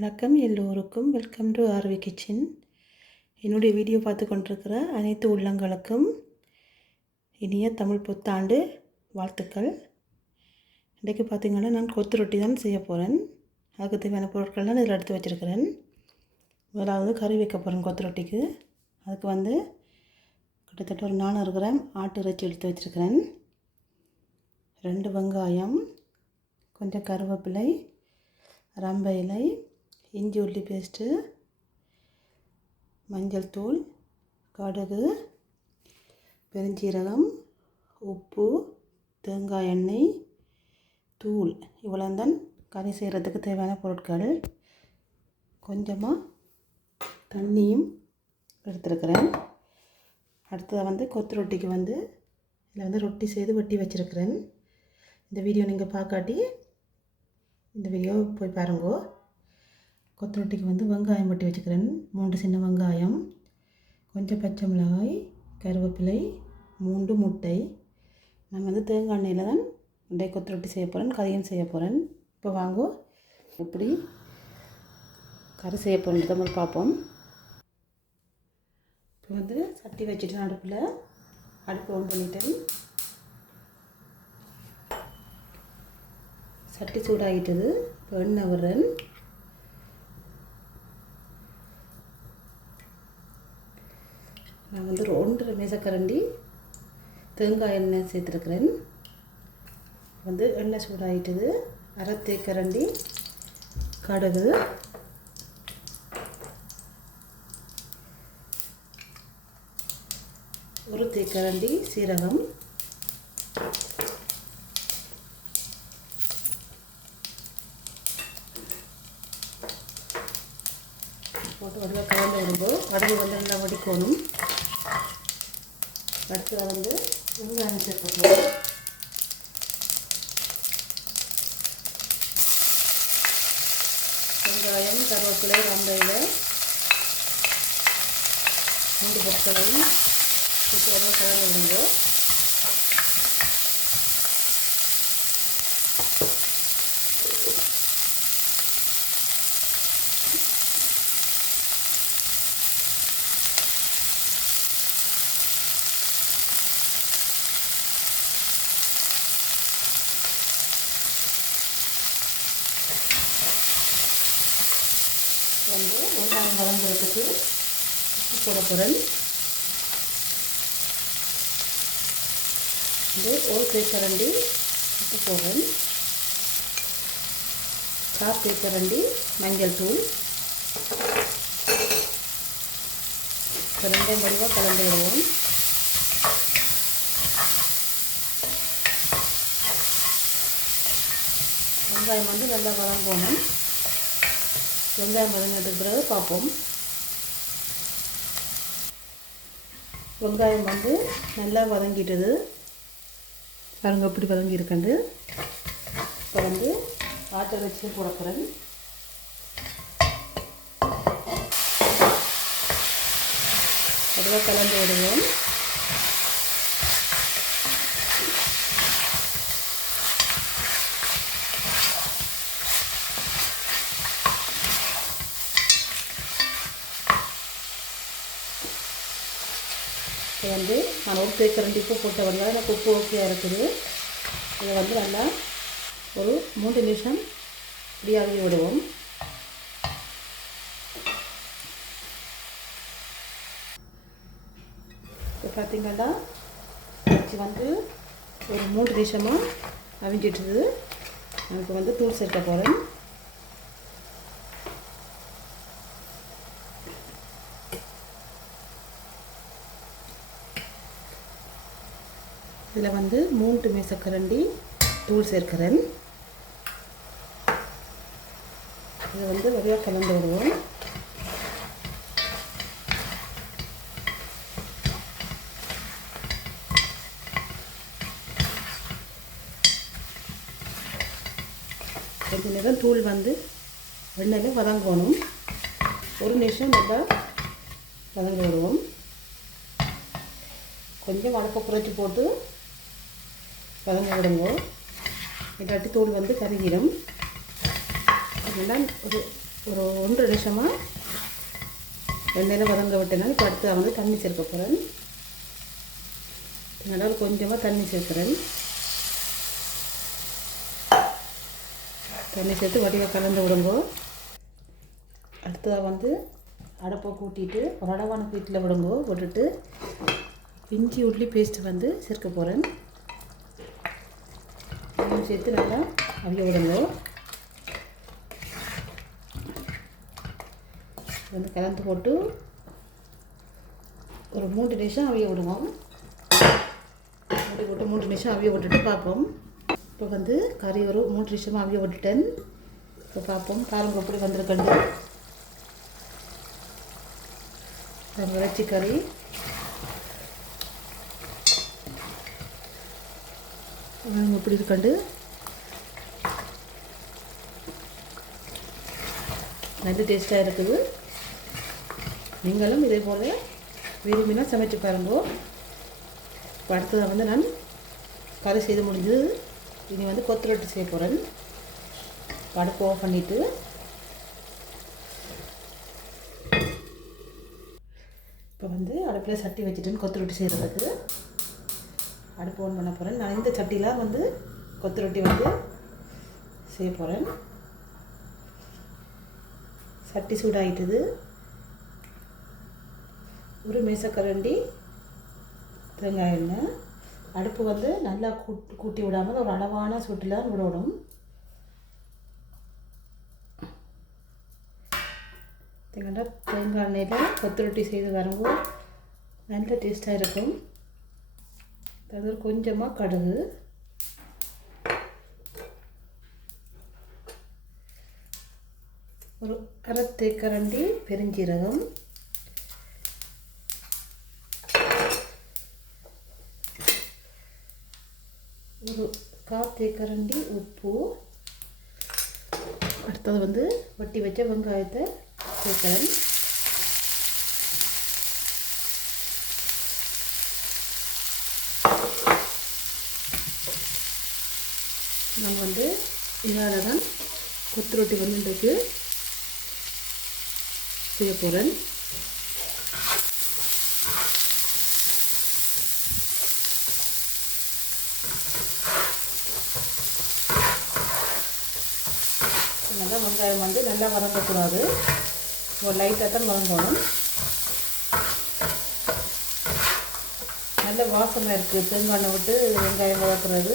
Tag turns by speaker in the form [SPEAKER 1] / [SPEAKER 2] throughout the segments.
[SPEAKER 1] வணக்கம் எல்லோருக்கும். Welcome to RV kitchen என்னுடைய வீடியோ பார்த்து கொண்டிருக்கிற அனைத்து உள்ளங்களுக்கும் இனிய தமிழ் புத்தாண்டு வாழ்த்துக்கள். இன்றைக்கு பார்த்திங்கன்னா நான் கொத்து ரொட்டி தான் செய்ய போகிறேன் அதுக்கு தேவையான பொருட்கள் தான் இதில் எடுத்து வச்சுருக்கிறேன். முதலாவது கறி வைக்க போகிறேன் கொத்து ரொட்டிக்கு. அதுக்கு வந்து கிட்டத்தட்ட ஒரு நானூறு கிராம் ஆட்டு இறைச்சி எடுத்து வச்சுருக்கிறேன். ரெண்டு வெங்காயம் கொஞ்சம் கருவேப்பிலை ரம்ப இலை இஞ்சி உள்ளி பேஸ்ட்டு மஞ்சள் தூள் கடுகு பெருஞ்சீரகம் உப்பு தேங்காய் எண்ணெய் தூள். இவ்வளோந்தான் கறி செய்கிறதுக்கு தேவையான பொருட்கள். கொஞ்சமாக தண்ணியும் எடுத்துருக்கிறேன். அடுத்ததாக வந்து கொத்து ரொட்டிக்கு வந்து இதில் வந்து ரொட்டி செய்து வெட்டி வச்சுருக்கிறேன். இந்த வீடியோ நீங்கள் பார்க்காட்டி இந்த வீடியோ போய் பாருங்கோ. கொத்தரொட்டிக்கு வந்து வெங்காயம் வெட்டி வச்சுக்கிறேன். மூன்று சின்ன வெங்காயம் கொஞ்சம் பச்சை மிளகாய் கருவேப்பிலை மூன்று முட்டை. நான் வந்து தேங்காய் எண்ணெயில் தான் முட்டை கொத்தரொட்டி செய்ய போகிறேன் கதையும் செய்ய போகிறேன் இப்போ வாங்கோ எப்படி கறி செய்ய போகிறேன் தமிழ் பார்ப்போம். இப்போ வந்து சட்டி வச்சுட்டேன் அடுப்பில். அடுப்பு ஆன் பண்ணிட்டேன். சட்டி சூடாகிட்டது. இப்போ எண்ணெய் விடுறேன் நான் வந்து ஒரு ஒன்றரை மேசக்கரண்டி தேங்காய் எண்ணெய் சேர்த்துருக்குறேன். வந்து எண்ணெய் சூடாகிட்டது அரை தேக்கரண்டி கடுகு. ஒரு தேக்கரண்டி சீரகம். போட்டு வடிவாக கலந்து விடும்போது கடுகு வந்து நல்லா வடிக்கணும். அடுத்து வந்து வெங்காயம் சேர்த்துக்கணும் வெங்காயம் கருவேப்பிலை வெந்தையில் மூன்று பொருட்களையும் சேர்த்து வந்து கலந்து விடுங்க வந்து வெங்காயம் வளர்ந்துறதுக்கு உப்பு போட போகிறேன் வந்து ஒரு தேக்கரண்டி உப்பு போடுறேன். கால் தேக்கரண்டி மஞ்சள் தூள். ரெண்டையும் வடிவாக கலந்து விடுவோம். வெங்காயம் வந்து நல்லா வதங்கணும். வெங்காயம் வதங்கினதுக்கு பிறகு பார்ப்போம். வெங்காயம் வந்து நல்லா வதங்கிட்டது. பாருங்க எப்படி வதங்கியிருக்கண்டு இப்போ வந்து ஆட்டை வச்சு கொடுக்குறேன் அதுவாக கலந்து விடுவோம் இப்போ வந்து நான் கரண்டி உப்பு போட்ட வந்தால் எனக்கு உப்பு ஓகேயாக இருக்குது. இதை வந்து நல்லா ஒரு மூன்று நிமிஷம் இப்படியாகி விடுவோம். இப்போ பார்த்தீங்கன்னா வச்சு வந்து ஒரு மூன்று நிமிஷமாக அவிஞ்சிட்டுது எனக்கு வந்து தூள் சேர்க்க போகிறேன் இதில் வந்து மூன்று மேசக்கரண்டி தூள் சேர்க்கிறேன். இதை வந்து வழியாக கலந்து விடுவோம். கொஞ்ச நேரம் தூள் வந்து எண்ணெயில் வதங்கணும். ஒரு நிமிஷம் நல்லா வதங்க விடுவோம். கொஞ்சம் வடப்பை குறைச்சி போட்டு கலந்து விடுங்க இல்லாட்டி தோல் வந்து கருகிடும். அதனால் ஒரு ஒரு ஒன்றரை நிமிஷமாக எண்ணெயில் வதங்க விட்டேன்னா இப்போ அடுத்து வந்து தண்ணி சேர்க்க போகிறேன் அதனால் கொஞ்சமாக தண்ணி சேர்க்குறேன். தண்ணி சேர்த்து வடிவாக கலந்து விடுங்கோ. அடுத்ததாக வந்து அடப்பை கூட்டிட்டு ஒரு அளவான வீட்டில் விடுங்கோ. விட்டுட்டு இஞ்சி உள்ளி பேஸ்ட்டு வந்து சேர்க்க போகிறேன் சேர்த்து நல்லா அவிய விடுங்க வந்து கலந்து போட்டு ஒரு மூன்று நிமிஷம் அவிய விடுவோம் மூடி போட்டு மூன்று நிமிஷம் அவிய விட்டுட்டு பார்ப்போம். இப்போ வந்து கறி ஒரு மூன்று நிமிஷமாக அவிய விட்டுட்டேன். இப்போ பார்ப்போம். பாருங்க எப்படி வந்திருக்கண்டு இறைச்சி கறி. வெங்காயம் எப்படி இருக்கண்டு நல்ல டேஸ்ட்டாக இருக்குது. நீங்களும் இதே போல் விரும்பினா சமைச்சு பாருங்கோ. இப்போ அடுத்ததை வந்து நான் கதை செய்து முடிஞ்சது இனி வந்து கொத்துரொட்டி செய்ய போகிறேன் அடுப்பு ஆஃப் பண்ணிவிட்டு இப்போ வந்து அடுப்பில் சட்டி வச்சுட்டேன் கொத்து ரொட்டி செய்கிறதுக்கு அடுப்பு ஓன் பண்ண போகிறேன் நான் இந்த சட்டிலாம் வந்து கொத்து ரொட்டி வந்து செய்ய போகிறேன் சட்டி சூடாகிட்டுது ஒரு மேசக்கரண்டி தேங்காய் எண்ணெய். அடுப்பு வந்து நல்லா கூட் கூட்டி விடாமல் ஒரு அளவான சுட்டில் விடணும் தேங்காய் தேங்காய் எண்ணெயில் கொத்து ரொட்டி செய்து வரும்போது நல்ல டேஸ்ட்டாக இருக்கும். அது கொஞ்சமாக கடுகு. ஒரு அரை தேக்கரண்டி பெருஞ்சீரகம். ஒரு கால் உப்பு. அடுத்தது வந்து வட்டி வச்ச வெங்காயத்தை சேர்க்கிறேன். நம்ம வந்து இதால் தான் கொத்து ரொட்டி வந்து செய்ய போகிறேன் நல்லா வெங்காயம் வந்து நல்லா வதங்கக்கூடாது ஒரு லைட்டாக தான் வதங்கணும். நல்ல வாசமாக இருக்குது தேங்காய் விட்டு வெங்காயம் வதக்குறது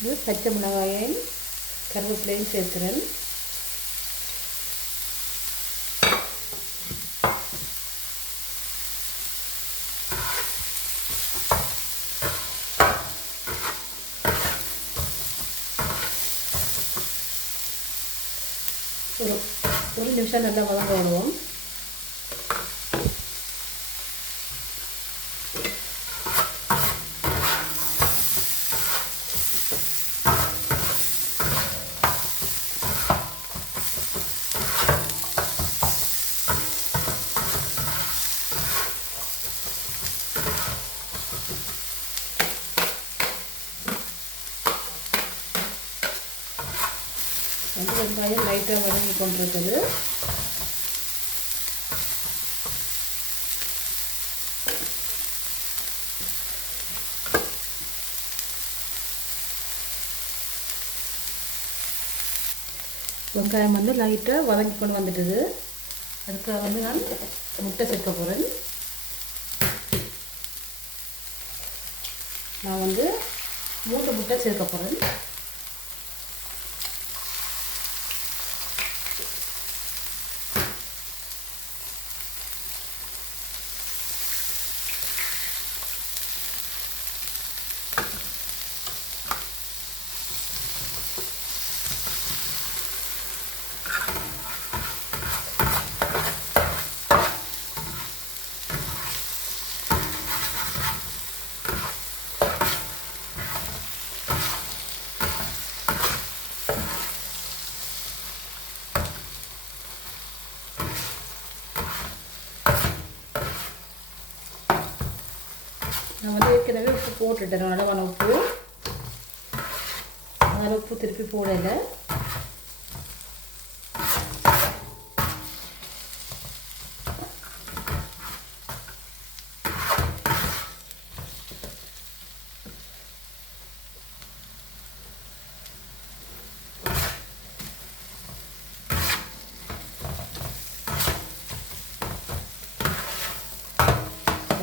[SPEAKER 1] இது பச்சை மிளகாயையும் கருவேப்பிலையும் சேர்க்கிறேன் ஒரு ஒரு நிமிஷம் நல்லா வதங்க விடுவோம் வந்து வெங்காயம் லைட்டாக வதங்கி கொண்டிருக்குது. வெங்காயம் வந்து லைட்டாக வதங்கி கொண்டு வந்துட்டுது. அதுக்காக வந்து நான் முட்டை சேர்க்க போகிறேன் நான் வந்து மூன்று முட்டை சேர்க்க போகிறேன் நான் வந்து ஏற்கனவே உப்பு போட்டுட்டேன். அளவான உப்பு அதனால் உப்பு திருப்பி போடலை.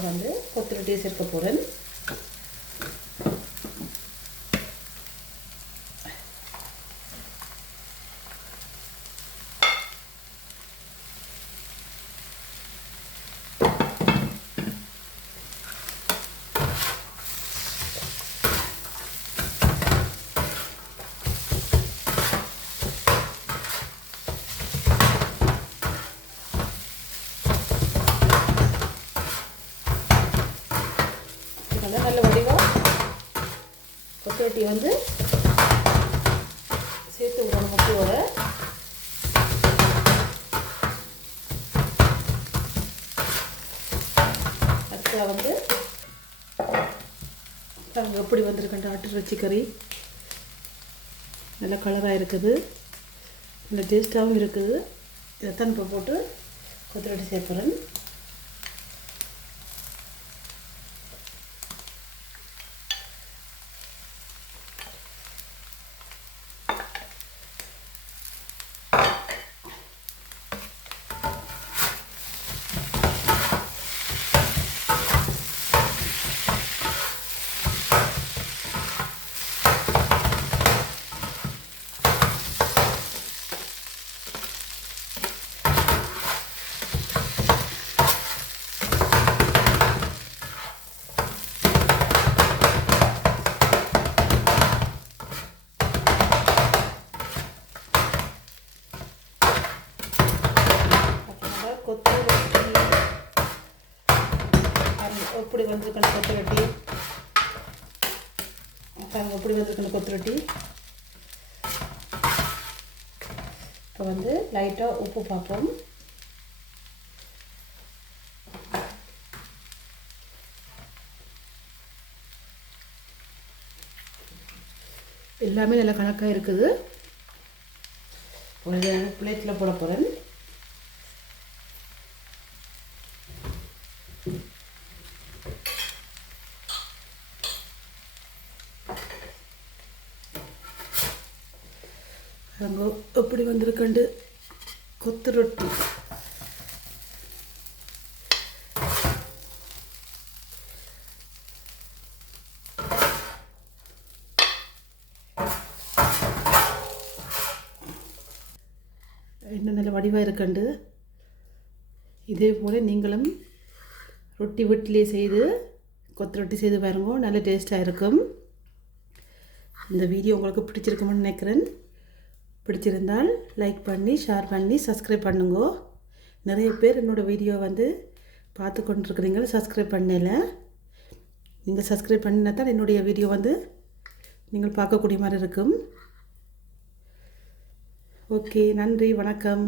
[SPEAKER 1] வந்து கொத்தரட்டியை சேர்க்க போகிறேன் நல்லா நல்ல வடிவாக கொத்தரட்டி வந்து சேர்த்து விடணும் முட்டையோட அடுத்த வந்து நாங்கள் எப்படி வந்திருக்கேன் ஆட்டு இறைச்சி கறி. நல்ல கலராக இருக்குது. நல்ல டேஸ்ட்டாகவும் இருக்குது. இதைத்தான் இப்போ போட்டு கொத்தரட்டி சேர்க்குறேன் கொத்து கொத்தரட்டி பாருங்க, எப்படி வந்திருக்கணும் கொத்தரட்டி பாருங்க எப்படி வந்திருக்கணும் கொத்தரட்டி இப்போ வந்து லைட்டாக உப்பு பார்ப்போம். எல்லாமே நல்ல கணக்காக இருக்குது. ஒரு பிளேட்டில் போட போகிறேன் எப்படி வந்திருக்கண்டு. கொத்து ரொட்டி. இன்னும் நல்ல வடிவாக இருக்கண்டு. இதே போல் நீங்களும் ரொட்டி வீட்டிலே செய்து கொத்து ரொட்டி செய்து பாருங்க நல்ல டேஸ்ட்டாக இருக்கும். இந்த வீடியோ உங்களுக்கு பிடிச்சிருக்கும்னு நினைக்கிறேன். பிடிச்சிருந்தால் லைக் பண்ணி ஷேர் பண்ணி சப்ஸ்கிரைப் பண்ணுங்க. நிறைய பேர் என்னோடய வீடியோ வந்து பார்த்து கொண்டிருக்கிறீங்க. சப்ஸ்கிரைப் பண்ணல. நீங்கள் சப்ஸ்கிரைப் பண்ணினா தான் என்னுடைய வீடியோ வந்து நீங்கள் பார்க்கக்கூடிய மாதிரி இருக்கும். ஓகே நன்றி வணக்கம்.